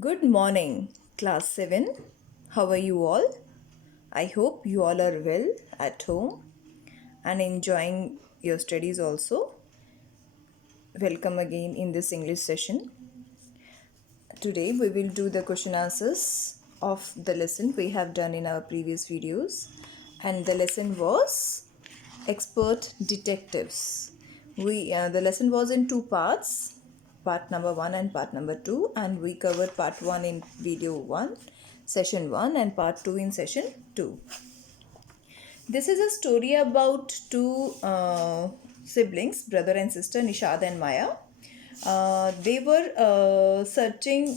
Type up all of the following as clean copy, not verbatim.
Good morning, class 7. How are you all? I hope you all are well at home and enjoying your studies also. Welcome again in this English session. Today we will do the question answers of the lesson we have done in our previous videos, and the lesson was expert detectives. The lesson was in two parts, part number 1 and part number 2, and we covered part 1 in video 1, session 1, and part 2 in session 2. This is a story about two siblings, brother and sister, Nishad and Maya. They were searching,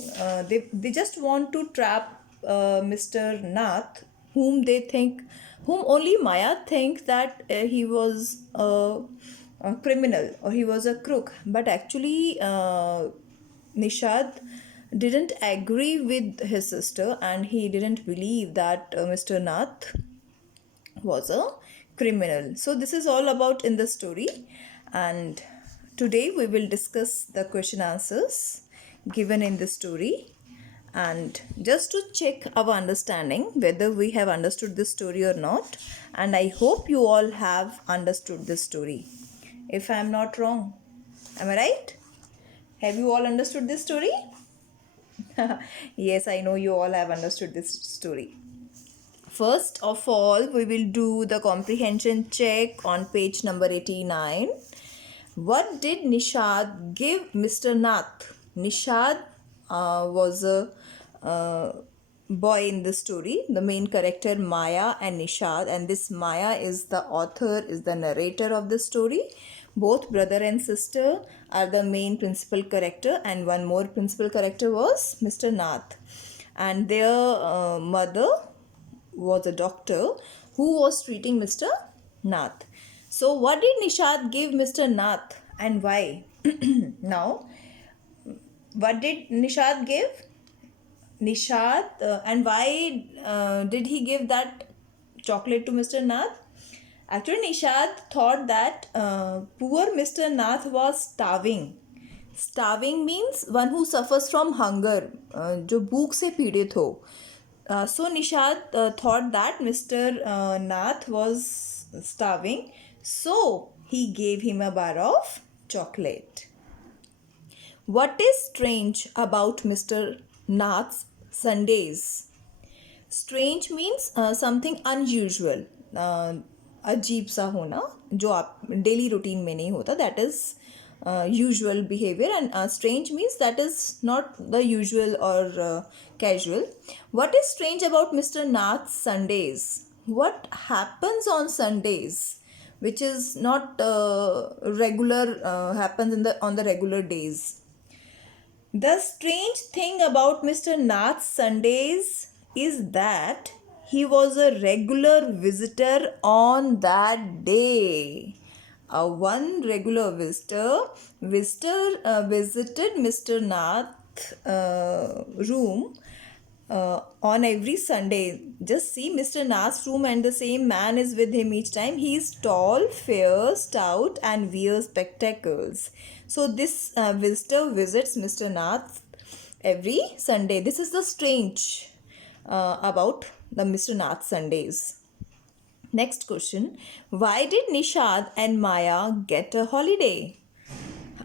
they just want to trap Mr. Nath, whom only Maya think that he was a criminal or he was a crook. But actually, Nishad didn't agree with his sister, and he didn't believe that Mr. Nath was a criminal. So this is all about in the story, and today we will discuss the question answers given in the story, and just to check our understanding whether we have understood this story or not. And I hope you all have understood this story. If I am not wrong, am I right? Have you all understood this story? Yes, I know you all have understood this story. First of all, we will do the comprehension check on page number 89. What did Nishad give Mr. Nath? Nishad was a boy in the story, the main character Maya and Nishad, and this Maya is the author, is the narrator of the story. Both brother and sister are the main principal character, and one more principal character was Mr. Nath, and their mother was a doctor who was treating Mr. Nath. So, what did Nishad give Mr. Nath and why? Now, what did Nishad give? And why did he give that chocolate to Mr. Nath? Actually, Nishad thought that poor Mr. Nath was starving. Starving means one who suffers from hunger, जो भूख से पीड़ित हो. So Nishad thought that Mr. Nath was starving, so he gave him a bar of chocolate. What is strange about Mr. Nath's Sundays? Strange means something unusual, अजीब सा होना जो आप डेली रूटीन में नहीं होता, that is usual behavior, and strange means that is not the usual or casual. What is strange about Mr. Nath's Sundays? What happens on Sundays which is not regular, happens on the regular days? The strange thing about Mr. Nath's Sundays is that he was a regular visitor on that day. One regular visited Mr. Nath's room on every Sunday. Just see Mr. Nath's room, and the same man is with him each time. He is tall, fair, stout, and wears spectacles. So this visitor visits Mr. Nath every Sunday. This is the strange about the Mr. Nath Sundays. Next question. Why did Nishad and Maya get a holiday?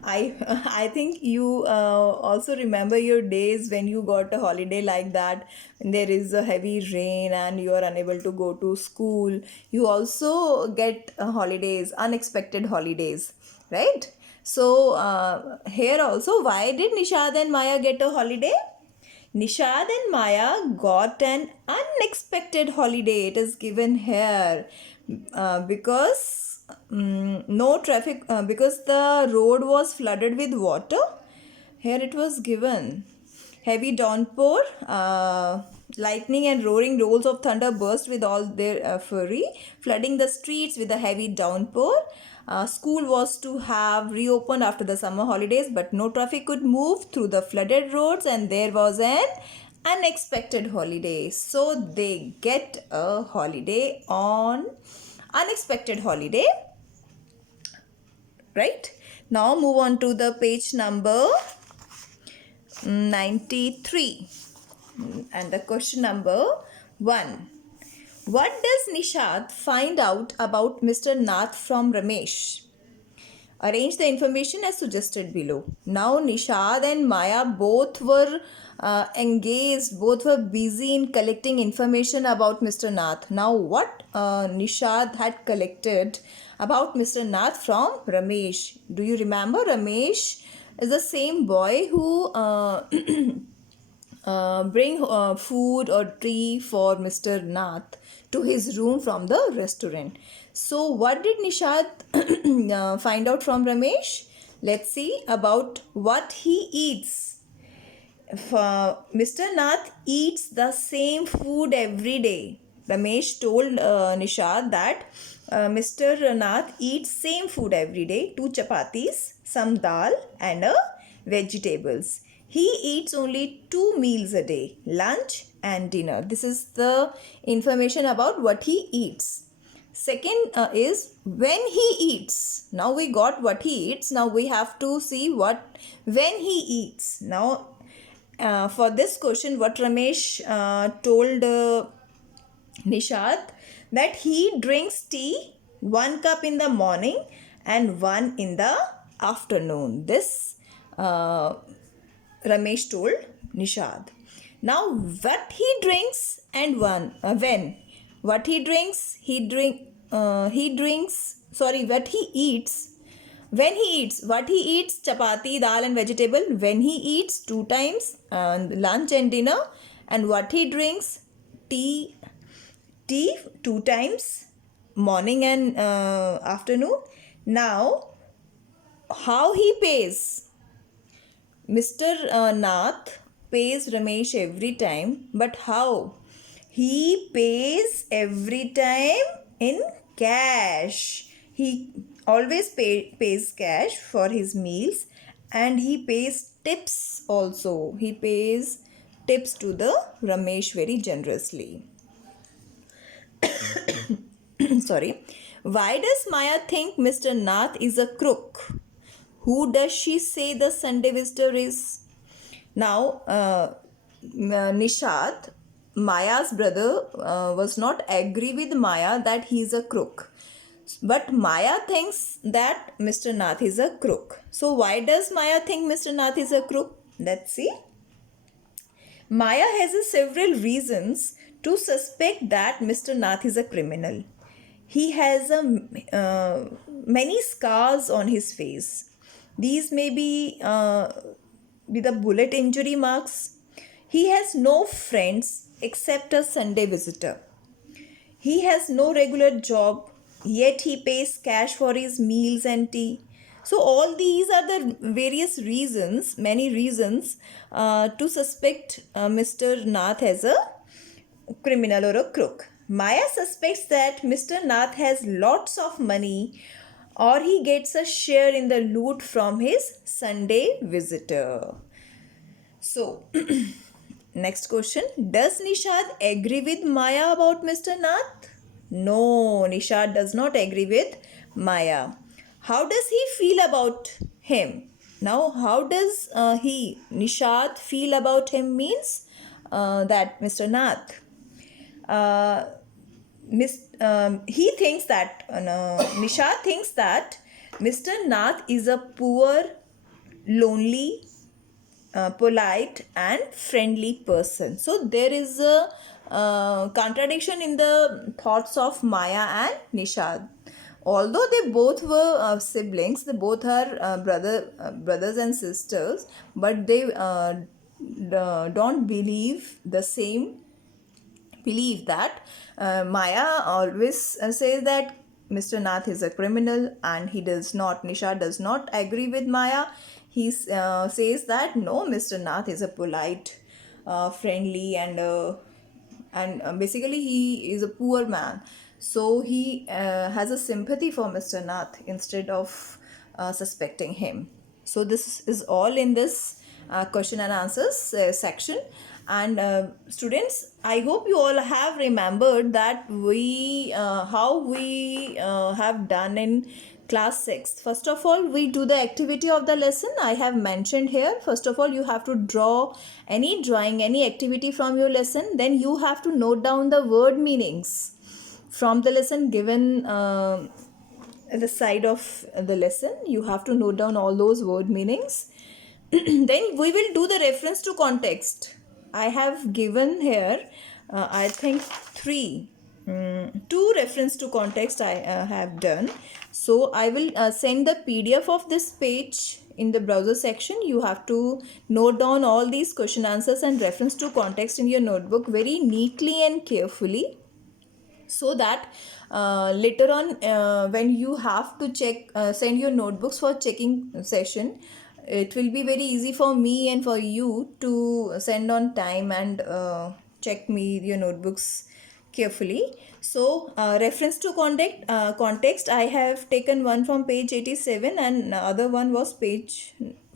I think you also remember your days when you got a holiday like that, when there is a heavy rain and you are unable to go to school. You also get holidays, unexpected holidays, right? So here also, why did Nishad and Maya get a holiday? Nishad and Maya got an unexpected holiday. It is given here because no traffic, because the road was flooded with water. Here it was given. Heavy downpour, lightning and roaring rolls of thunder burst with all their fury, flooding the streets with a heavy downpour. School was to have reopened after the summer holidays, but no traffic could move through the flooded roads, and there was an unexpected holiday. So they get a holiday on unexpected holiday, right? Now move on to the page number 93. And the question number 1. What does Nishad find out about Mr. Nath from Ramesh? Arrange the information as suggested below. Now Nishad and Maya both were engaged, both were busy in collecting information about Mr. Nath. Now what Nishad had collected about Mr. Nath from Ramesh? Do you remember? Ramesh is the same boy who bring food or tea for Mr. Nath to his room from the restaurant. So what did Nishad find out from Ramesh? Let's see about what he eats. Mr. Nath eats the same food every day. Ramesh told Nishad that Mr. Nath eats same food every day, 2 chapatis, some dal and vegetables. He eats only 2 meals a day, lunch and dinner. This is the information about what he eats. Second is when he eats. Now we got what he eats. Now we have to see when he eats. Now for this question, what Ramesh told Nishad, that he drinks tea 1 cup in the morning and 1 in the afternoon. This Ramesh told Nishad. Now what he drinks and when what he drinks what he eats. When he eats, what he eats, chapati, dal and vegetable. When he eats, 2 times, lunch and dinner. And what he drinks, tea 2 times, morning and afternoon. Now how he pays? Mr. Nath pays Ramesh every time, but how? He pays every time in cash. He always pays cash for his meals, and he pays tips also. He pays tips to the Ramesh very generously. Sorry. Why does Maya think Mr. Nath is a crook? Who does she say the Sunday visitor is? Now, Nishad, Maya's brother, was not agree with Maya that he is a crook. But Maya thinks that Mr. Nath is a crook. So why does Maya think Mr. Nath is a crook? Let's see. Maya has several reasons to suspect that Mr. Nath is a criminal. He has many scars on his face. These may be with the bullet injury marks. He has no friends except a Sunday visitor. He has no regular job, yet he pays cash for his meals and tea. So all these are the various reasons, many reasons to suspect Mr. Nath as a criminal or a crook. Maya suspects that Mr. Nath has lots of money, or he gets a share in the loot from his Sunday visitor. So, next question. Does Nishad agree with Maya about Mr. Nath? No, Nishad does not agree with Maya. How does he feel about him? Now, how does Nishad, feel about him means that Mr. Nath. He thinks that Nishad thinks that Mr. Nath is a poor, lonely, polite and friendly person. So there is a contradiction in the thoughts of Maya and Nishad. Although they both were siblings, they both are brothers and sisters, but they don't believe the same believe that Maya always says that Mr. Nath is a criminal, and Nishad does not agree with Maya. He says that no, Mr. Nath is a polite, friendly and basically he is a poor man. So he has a sympathy for Mr. Nath instead of suspecting him. So this is all in this question and answers section. And students, I hope you all have remembered that how we have done in Class 6. First of all, we do the activity of the lesson. I have mentioned here. First of all, you have to draw any drawing, any activity from your lesson. Then you have to note down the word meanings from the lesson given at the side of the lesson. You have to note down all those word meanings. Then we will do the reference to context. I have given here, I think two reference to context I have done. So I will send the PDF of this page in the browser section. You have to note down all these question answers and reference to context in your notebook very neatly and carefully, so that later on when you have to check send your notebooks for checking session, it will be very easy for me and for you to send on time and check me your notebooks carefully. So reference to context, I have taken one from page 87 and other one was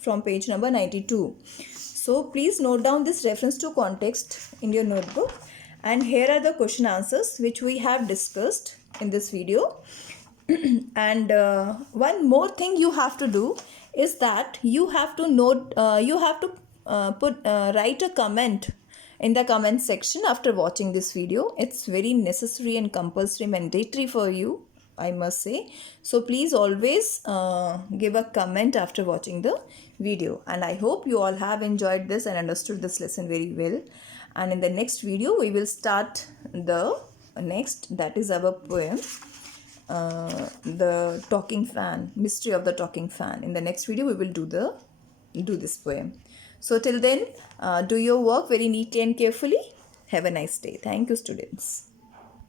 from page number 92. So please note down this reference to context in your notebook. And here are the question answers which we have discussed in this video. And one more thing you have to do is that you have to write a comment in the comment section after watching this video. It's very necessary and compulsory, mandatory for you, I must say. So please always give a comment after watching the video. And I hope you all have enjoyed this and understood this lesson very well. And in the next video, we will start the next, that is our poem, the talking fan, mystery of the talking fan. In the next video, we will do this poem. So till then, do your work very neatly and carefully. Have a nice day. Thank you, students.